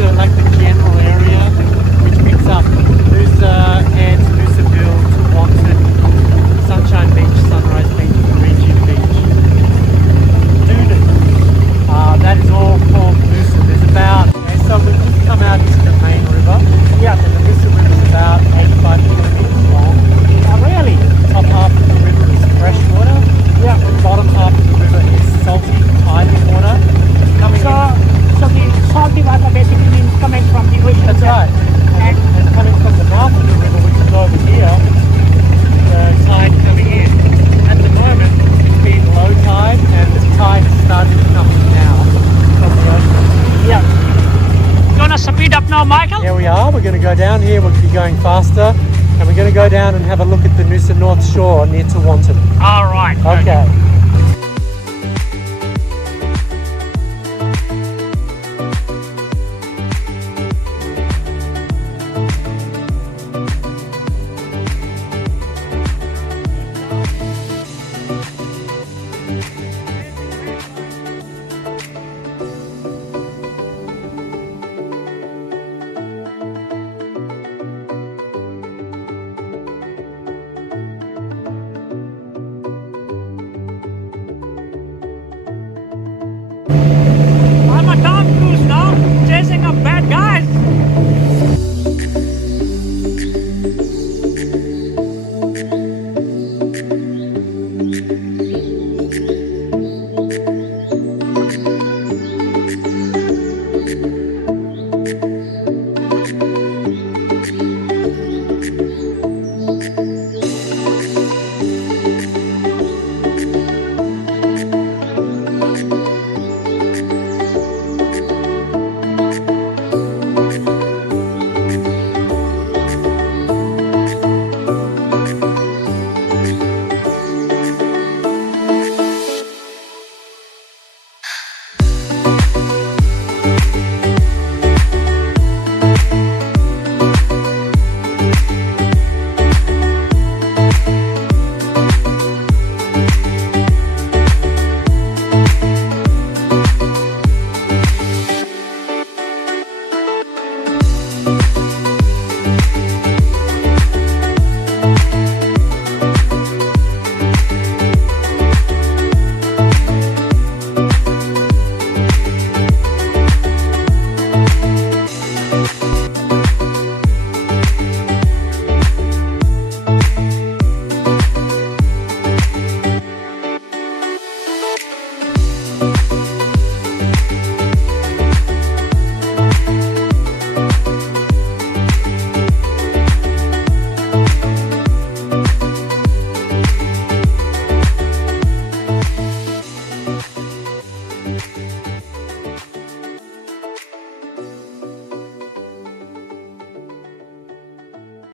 Like the general area which picks up Noosa and Noosaville to Wanton, Sunshine Beach, Sunrise Beach, Parigi Beach, Noonan. That is all called Noosa. There's about, so we've just come out into the main river. Yeah, and the Noosa River is about 85 kilometres long. Really? The top half of the river is fresh water. Yeah. The bottom half of the river is salty, tidal water. Coming in. So the salty water basically means coming from the ocean. That's right. And coming from the mouth of the river, which is over here, the tide coming in. At the moment, it's been low tide, and the tide is starting to come in now from the ocean. Yeah. Gonna speed up now, Michael? Here we are. We're going to go down here. We'll be going faster. And we're going to go down and have a look at the Noosa North Shore near to Wanton. All right. Okay.